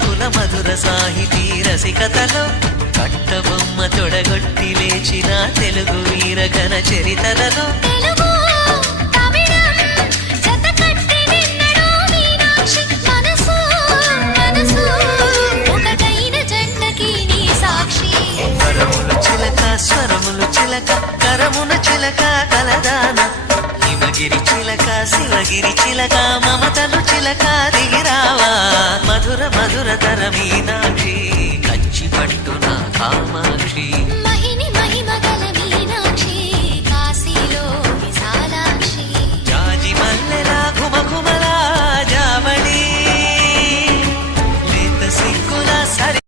రసికుల మధుర సాహితీ రసికతలో కట్టబొమ్మ తొడగొట్టి లేచిన తెలుగు వీరగణ చరితలలో స్వరములు చిలక కరమున చిలక కలదాన హిమగిరి చిలక శివగిరి చిలక మమతలు చిలక దిగిరావా మధుర మధుర తరమీనా